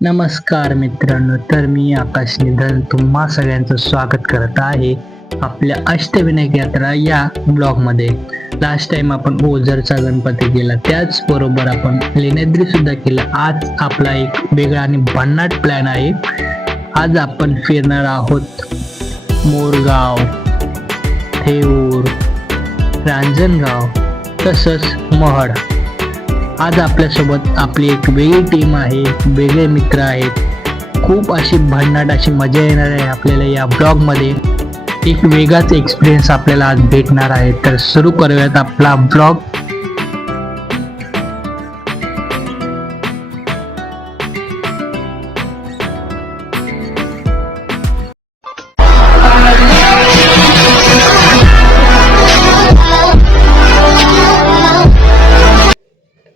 नमस्कार मित्रांनो, तर मी आकाश निधन तुम्हा सगळ्यांचं स्वागत करत आहे आपल्या अष्टविनायक यात्रा या ब्लॉगमध्ये. लास्ट टाइम आपण ओझरचा गणपती केला, त्याचबरोबर आपण लेण्याद्री सुद्धा केला. आज आपला एक वेगळा आणि भन्नाट प्लॅन आहे. आज आपण फिरणार आहोत मोरगाव, थेऊर, रांजणगाव तसंच महड. आज आपल्यासोबत आपली एक वेगळी टीम आहे, वेगळे मित्र आहेत. खूप अशी भन्नाट अशी मजा येणार आहे आपल्याला या ब्लॉगमध्ये. एक वेगळाच एक्सपिरियन्स आपल्याला आज भेटणार आहे. तर सुरू करूयात आपला ब्लॉग.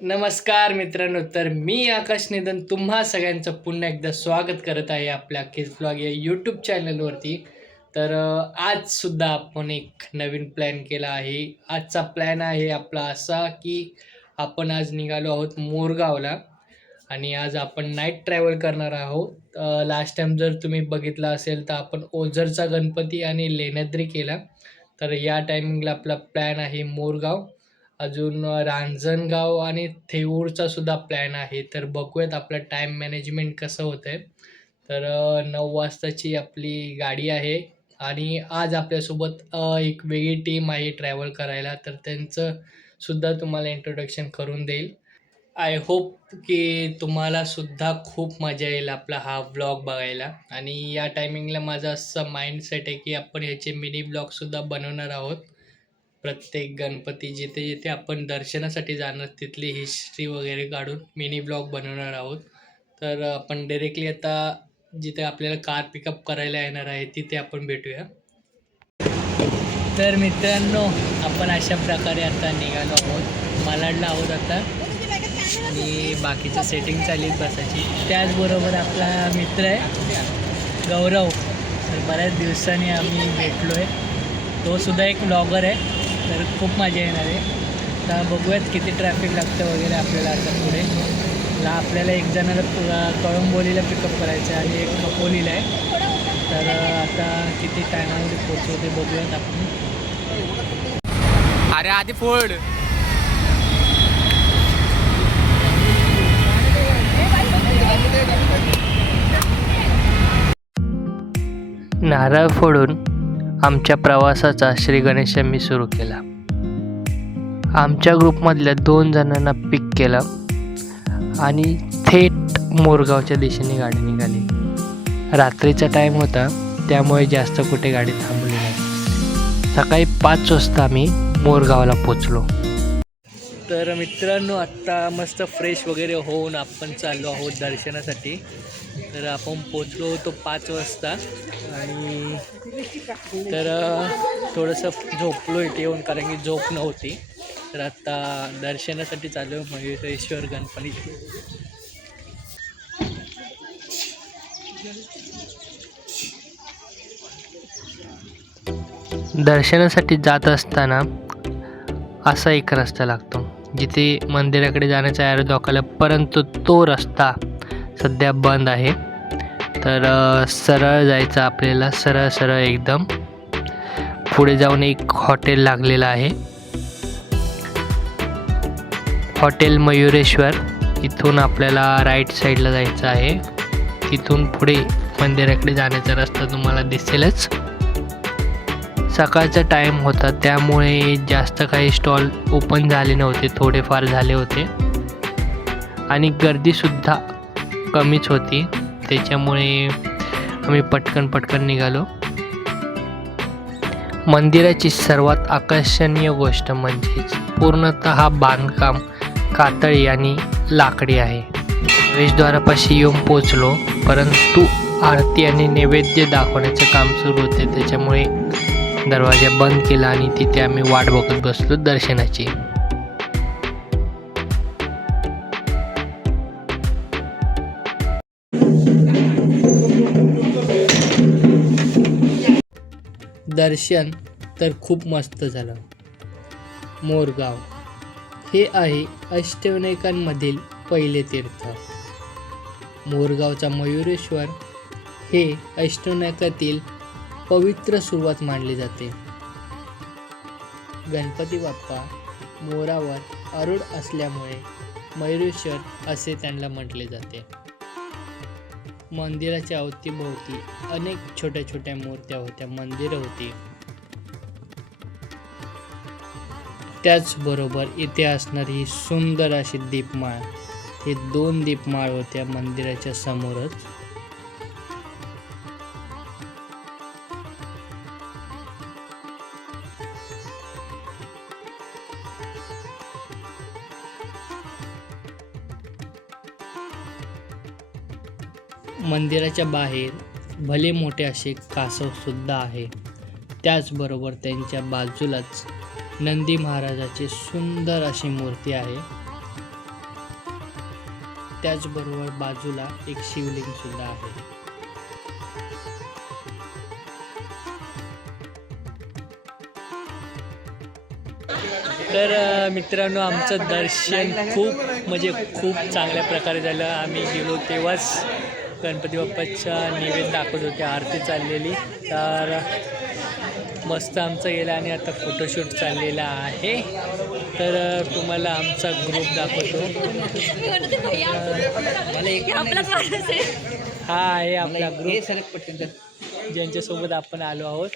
नमस्कार मित्रांनो, तर मी आकाश निधन तुम्हा सगळ्यांचं पुन्हा एकदा स्वागत करत आहे आपल्या केस ब्लॉग या यूट्यूब चॅनलवरती. तर आजसुद्धा आपण एक नवीन प्लॅन केला आहे. आजचा प्लॅन आहे आपला असा की आपण आज निघालो आहोत मोरगावला आणि आज आपण नाईट ट्रॅव्हल करणार आहोत. लास्ट टाइम जर तुम्ही बघितला असेल तर आपण ओझरचा गणपती आणि लेण्याद्री केला. तर या टायमिंगला आपला प्लॅन आहे मोरगाव, अजून रांजणगाव आणि थेऊरचा सुद्धा प्लॅन आहे. तर बघूयात आपलं टाईम मॅनेजमेंट कसं होतं आहे. तर 9 वाजताची आपली गाडी आहे आणि आज आपल्यासोबत एक वेगळी टीम आहे ट्रॅव्हल करायला. तर त्यांचं सुद्धा तुम्हाला इंट्रोडक्शन करून देईल. आय होप की तुम्हाला सुद्धा खूप मजा येईल आपला हा व्लॉग बघायला. आणि या टायमिंगला माझं असं माइंडसेट आहे की आपण ह्याचे मिनी ब्लॉगसुद्धा बनवणार आहोत. प्रत्येक गणपती जिथे जिथे आपण दर्शनासाठी जाणार तिथली हिस्ट्री वगैरे काढून मिनी ब्लॉग बनवणार आहोत. तर आपण डायरेक्टली आता जिथे आपल्याला कार पिकअप करायला येणार आहे तिथे आपण भेटूया. तर मित्रांनो, आपण अशा प्रकारे आता निघालो आहोत, मालाडला आहोत आता आणि बाकीचं सेटिंग चालली बसायची. त्याचबरोबर आपला मित्र आहे गौरव. तर बऱ्याच दिवसांनी आम्ही भेटलो आहे. तो सुद्धा एक ब्लॉगर आहे. तर खूप मजा येणार आहे. आता बघूयात किती ट्रॅफिक लागतं वगैरे आपल्याला. आता पुढे आपल्याला एक जणाला कळंबोलीला पिकअप करायचं आहे आणि एक खोपोलीला आहे. तर आता किती टायमामध्ये पोचतो ते बघूयात आपण. अरे आधी फोड. नारळ फोडून आमच्या प्रवासाचा श्री गणेश मी सुरू केला. आमच्या ग्रुपमधल्या 2 जणांना पिक केलं आणि थेट मोरगावच्या दिशेने गाडी निघाली. रात्रीचा टाईम होता त्यामुळे जास्त कुठे गाडी थांबली नाही. सकाळी 5 वाजता आम्ही मोरगावला पोचलो. तर मित्रांनो, आत्ता मस्त फ्रेश वगैरे होऊन आपण चाललो आहोत दर्शनासाठी. तर आपण पोचलो होतो 5 वाजता आणि तर थोडंसं झोपलो इथे येऊन, कारण की झोप नव्हती. तर आत्ता दर्शनासाठी चालू मयूरेश्वर गणपती. दर्शनासाठी जात असताना असा एक रस्ता लागतो जिथे मंदिराकडे जाण्याचा ॲरो दाखवला, परंतु तो रस्ता सध्या बंद आहे. तर सरळ जायचं आपल्याला, सरळ सरळ एकदम. पुढे जाऊन एक हॉटेल लागलेलं आहे, हॉटेल मयूरेश्वर. इथून आपल्याला राईट साईडला जायचं आहे. तिथून पुढे मंदिराकडे जाण्याचा रस्ता तुम्हाला दिसेलच. सकाळचा टाईम होता त्यामुळे जास्त काही स्टॉल ओपन झाले नव्हते, थोडेफार झाले होते आणि गर्दीसुद्धा कमीच होती. त्याच्यामुळे आम्ही पटकन निघालो. मंदिराची सर्वात आकर्षणीय गोष्ट म्हणजेच पूर्णतः बांधकाम कातळी आणि लाकडी आहे. प्रवेशद्वारापाशी येऊन पोचलो, परंतु आरती आणि नैवेद्य दाखवण्याचं काम सुरू होते. त्याच्यामुळे दरवाजा बंद केला आणि तिथे आम्ही वाट बघत बसलो दर्शनाची. दर्शन तर खूप मस्त झालं. मोरगाव हे आहे अष्टविनायकांमधील पहिले तीर्थ. मोरगावचा मयुरेश्वर हे अष्टनायकातील पवित्र सुरुवात मानली जाते. गणपती बाप्पा मोरावर आरूढ असल्यामुळे मयुरेश्वर असे त्यांना म्हटले जाते. मंदिराच्या अवतीभोवती अनेक छोट्या छोट्या मूर्त्या होत्या, मंदिरं होती. त्याचबरोबर इथे असणारी ही सुंदर अशी दीपमाळ, हे 2 दीपमाळ होत्या मंदिराच्या समोरच. मंदिराच्या बाहेर भले मोठे असे कासव सुद्धा आहे. त्याचबरोबर त्यांच्या बाजूलाच नंदी महाराजाची सुंदर अशी मूर्ती आहे. त्याचबरोबर बाजूला एक शिवलिंग सुद्धा आहे. तर मित्रांनो, आमचं दर्शन खूप चांगल्या प्रकारे झालं. आम्ही गेलो तेव्हाच गणपती बाप्पाच्या नैवेद्य दाखवत होते, आरती चाललेली. तर मस्त आमचं गेलं आणि आता फोटोशूट चाललेला आहे. तर तुम्हाला आमचा ग्रुप दाखवतो. हा आहे आपला ग्रुप ज्यांच्यासोबत आपण आलो आहोत.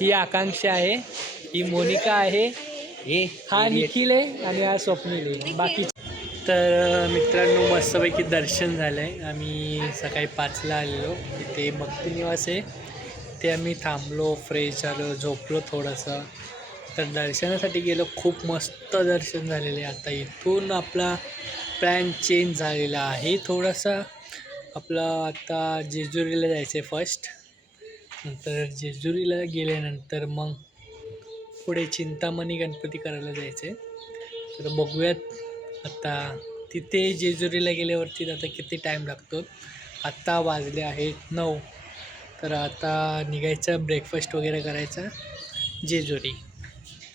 ही आकांक्षा आहे, ही मोनिका आहे, हा निखिल आहे आणि हा स्वप्नील आहे. बाकी तर मित्रांनो, मस्तपैकी दर्शन झालं आहे. आम्ही सकाळी 5ला आलेलो. इथे भक्तिनिवास आहे, ते आम्ही थांबलो, फ्रेश झालो, झोपलो थोडंसं. तर दर्शनासाठी गेलो. खूप मस्त दर्शन झालेलं आहे. आता इथून आपला प्लॅन चेंज झालेला आहे थोडासा. आपलं आता जेजुरीला जायचं आहे फर्स्ट. नंतर जेजुरीला गेल्यानंतर मग पुढे चिंतामणी गणपती करायला जायचं आहे. तर बघूयात आता तिथे जेजुरीला गेल्यावरती आता किती टाईम लागतो. आत्ता वाजले आहेत 9. तर आता निघायचं, ब्रेकफास्ट वगैरे करायचा जेजुरी.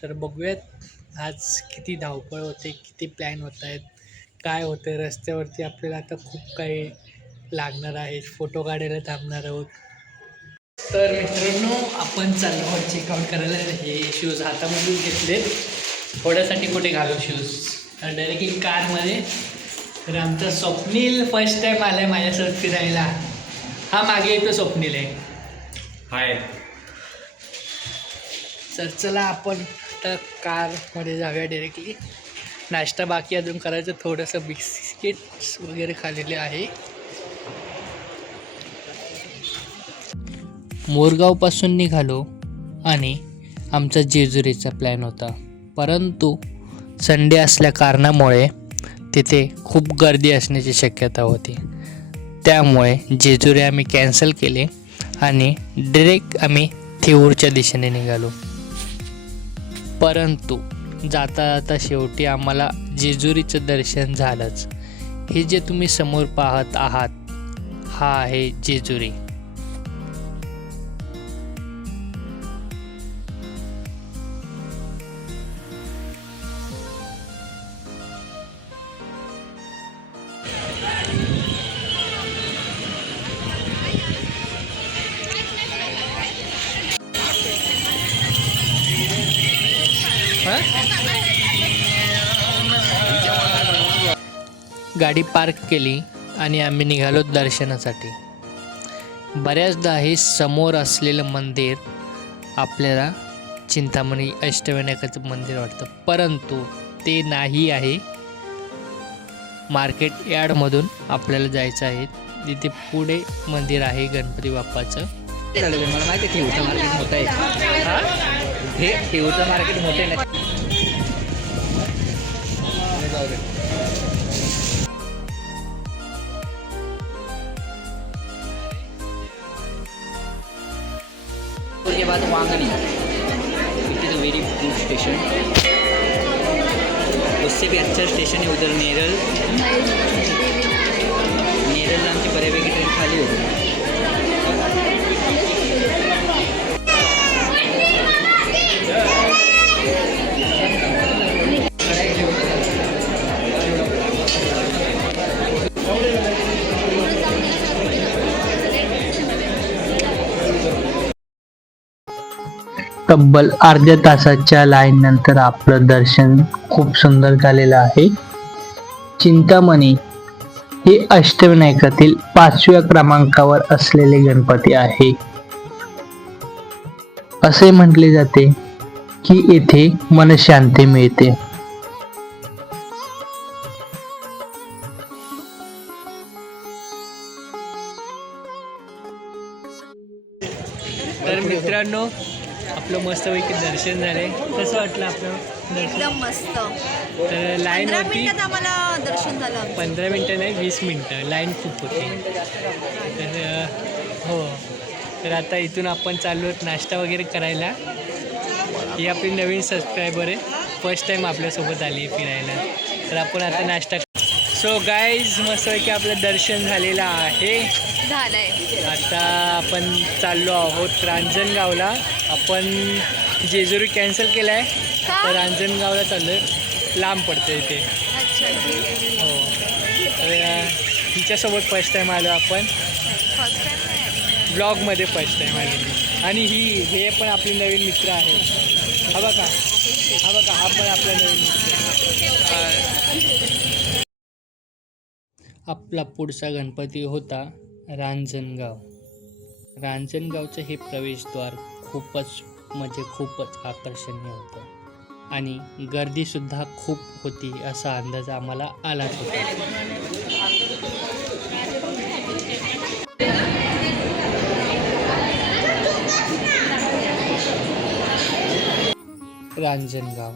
तर बघूयात आज किती धावपळ होते, किती प्लॅन होत आहेत, काय होतं आहे रस्त्यावरती. आपल्याला आता खूप काही लागणार आहे, फोटो काढायला थांबणार आहोत. तर मित्रांनो, आपण चाललो आहोत चेकआउट करायला. हे शूज हातामधून घेतले, थोड्यासाठी कुठे घालू शूज, तर डायरेक्टली कारमध्ये. तर आमचा स्वप्नील फर्स्ट टाईम आला आहे माझ्यासोबत फिरायला. हा मागे येतो, स्वप्नील आहे. हाय. तर चला आपण आता कारमध्ये जाऊया डायरेक्टली. नाश्ता बाकी अजून करायचं, थोडंसं बिस्किट्स वगैरे खाल्लेले आहे. मोरगावपासून निघालो आणि आमचा जेजुरीचा प्लॅन होता, परंतु संडे असल्या कारणामुळे तिथे खूप गर्दी असण्याची शक्यता होती. त्यामुळे जेजुरी आम्ही कॅन्सल केले आणि डायरेक्ट आम्ही थेऊरच्या दिशेने निघालो. परंतु जाता जाता शेवटी आम्हाला जेजुरीचं दर्शन झालंच. हे जे तुम्ही समोर पाहत आहात, हा आहे जेजुरी. गाडी पार्क केली आणि आम्ही निघालो दर्शनासाठी. बऱ्याचदा हे समोर असलेलं मंदिर आपल्याला चिंतामणी अष्टविनायकाचं मंदिर वाटतं, परंतु ते नाही आहे. मार्केट यार्डमधून आपल्याला जायचं आहे. तिथे पुढे मंदिर आहे गणपती बाप्पाचं. मला माहिती आहे ठेऊचं मार्केट मोठं आहे. हे ठेऊचं मार्केट मोठं आहे ना. उसके बाद Vangani, it is a very good station. उससे भी अच्छा स्टेशन है उधर नेरल. नेरलला आमची बऱ्यापैकी ट्रेन खाली होती. तब्बल अर्ध्या तासाच्या लाईन नंतर आपलं दर्शन खूप सुंदर झालेलं आहे. चिंतामणी हे अष्टविनायकातील 5व्या क्रमांकावर असलेले गणपती आहे. असे म्हटले जाते की येथे मनशांती मिळते. तर मित्रांनो, आपलं मस्तपैकी दर्शन झाले. कसं वाटलं आपलं दर्शन? एकदम मस्त. तर लाईन 15 होती मिनिटात आम्हाला दर्शन झालं आमचं. 15 मिनटं नाही 20 मिनटं, लाईन खूप होती. तर हो, तर आता इथून आपण चाललो आहोत नाश्ता वगैरे करायला. ही आपली नवीन सबस्क्रायबर आहे, फर्स्ट टाईम आपल्यासोबत आली फिरायला. तर आपण आता नाश्ता. सो गाईज, मस्तपैकी आपलं दर्शन झालेलं आहे. झालंय. आता आपण चाललो आहोत रांजणगावला. आपण जेजुरी कॅन्सल केला आहे, का? तर रांजणगावला चाललो आहे. लांब पडतं इथे. अच्छा, ठीक आहे. हो, तर हिच्यासोबत फर्स्ट टाईम आलो आपण. फर्स्ट टाइम नाही. ब्लॉगमध्ये फर्स्ट टाईम आले. आणि हे पण आपले नवीन मित्र आहे. हा बघा, हा पण आपला नवीन मित्र. आपला पुढचा गणपती होता रांजणगाव. रांजणगावचं हे प्रवेशद्वार खूपच आकर्षणीय होतं आणि गर्दीसुद्धा खूप होती असा अंदाज आम्हाला आलाच होता. रांजणगाव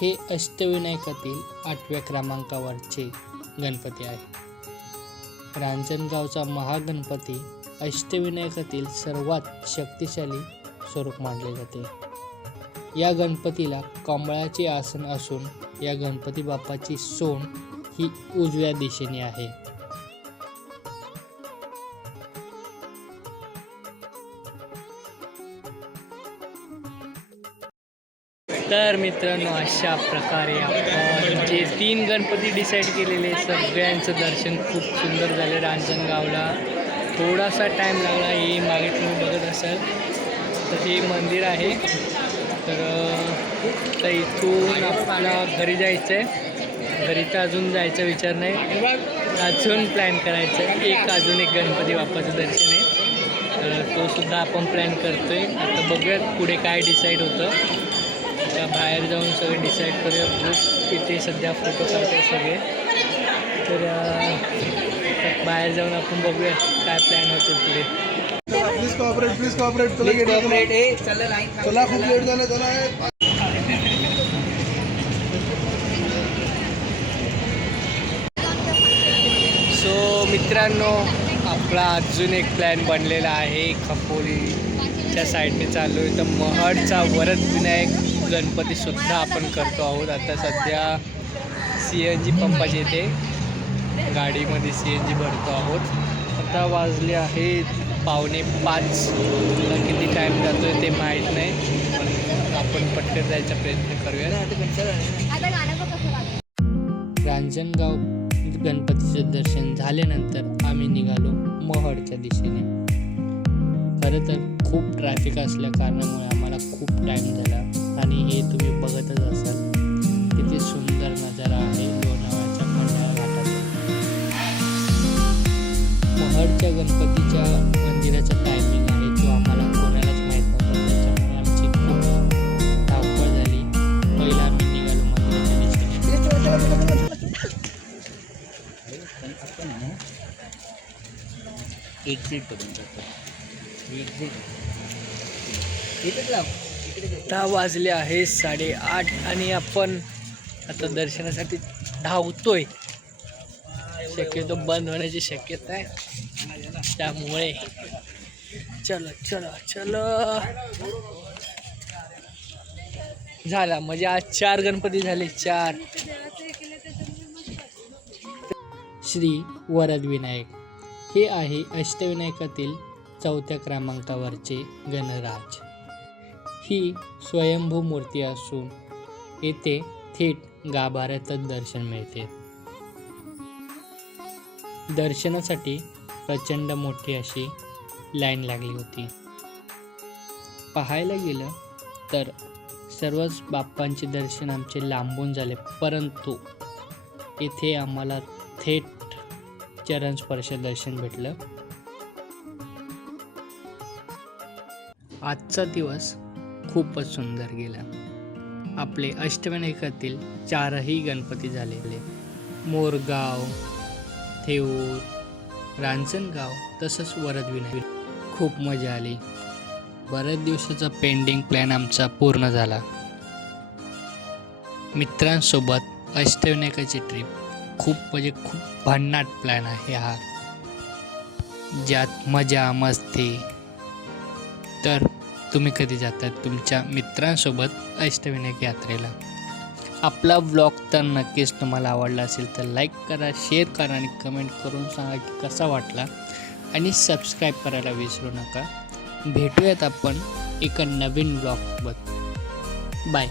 हे अष्टविनायकातील 8व्या क्रमांकावरचे गणपती आहे. रांजणगावचा महागणपती अष्टविनायकातील सर्वात शक्तिशाली स्वरूप मानले जाते. या गणपतीला कमळाचे आसन असून या गणपती बाप्पाची सोंड ही उजव्या दिशेने आहे. तर मित्रांनो, अशा प्रकारे आपण जे 3 गणपती डिसाईड केलेले सगळ्यांचं दर्शन खूप सुंदर झालं. रांजणगावला थोडासा टाईम लागला. हे मागे तुम्ही बघत असाल तर हे मंदिर आहे. तर इथून आपल्याला घरी जायचं आहे. घरी तर अजून जायचा विचार नाही, अजून प्लॅन करायचं आहे. अजून एक गणपती बाप्पाचं दर्शन आहे, तर तो सुद्धा आपण प्लॅन करतो आहे. आता बघूयात पुढे काय डिसाईड होतं. त्या बाहेर जाऊन सगळं डिसाईड करूया. ग्रुप इथे सध्या फोटो काढतो सगळे. तर बाहेर जाऊन आपण बघूया काय प्लॅन होतो पुढे. प्लीज कॉपरेट चला खूप लेट झालं चला. सो मित्रांनो, आपला अजून एक प्लॅन बनलेला आहे. खपोलीच्या साईडने चालू आहे. तर महडचा वरद विनायक गणपतीसुद्धा आपण करतो आहोत. आता सध्या CNG पंपाच्या इथे गाडीमध्ये CNG भरतो आहोत. आता वाजले आहेत 4:45. किती टाईम जातो आहे ते माहीत नाही, पण आपण पटकन जायचा प्रयत्न करूया. रांजणगाव गणपतीचं दर्शन झाल्यानंतर आम्ही निघालो महडच्या दिशेने. खरं तर खूप ट्रॅफिक असल्या कारणामुळे आम्हाला खूप टाईम झाला. आणि हे तुम्ही बघतच असाल किती सुंदर नजारा आहे लोणावळ्याच्या खंडाळा घाटाचा. महडच्या गणपतीच्या मंदिराचा टायमिंग आहे तो आम्हाला कोणालाच माहीत नव्हता, त्याच्यामुळे आमची खूप धावपळ झाली. पहिला आम्ही निघालो मंदिराच्या दिशेने. आता वाजले आहे 8:30 आणि आपण आता दर्शनासाठी धावतोय. शक्यतो बंद होण्याची शक्यता आहे, त्यामुळे चलो झाला. म्हणजे आज 4 गणपती झाले. 4. श्री वरद विनायक हे आहे अष्टविनायकातील 4थ्या क्रमांकावरचे गणराज. ही स्वयंभू मूर्ती असून येथे थेट गाभाऱ्यातच दर्शन मिळते. दर्शनासाठी प्रचंड मोठी अशी लाईन लागली होती. पाहायला गेलं तर सर्वच बाप्पांचे दर्शन आमचे लांबून झाले, परंतु इथे आम्हाला थेट चरणस्पर्श दर्शन भेटलं. आजचा दिवस खूपच सुंदर गेला. आपले अष्टविनायकातील 4ही गणपती झालेले, मोरगाव, थेऊर, रांजणगाव तसंच वरदविनायक. खूप मजा आली. बऱ्याच दिवसाचा पेंडिंग प्लॅन आमचा पूर्ण झाला. मित्रांसोबत अष्टविनायकाची ट्रिप खूप भन्नाट प्लॅन आहे हा, ज्यात मजा मस्ती. तर तुम्ही कधी जातात तुमच्या मित्रांसोबत अष्टविनायक यात्रेला? आपला व्लॉग तर नक्कीच तुम्हाला आवडला असेल तर लाईक करा, शेअर करा आणि कमेंट करून सांगा की कसा वाटला, आणि सबस्क्राईब करायला विसरू नका. भेटूयात आपण एका नवीन व्लॉगसोबत. बाय.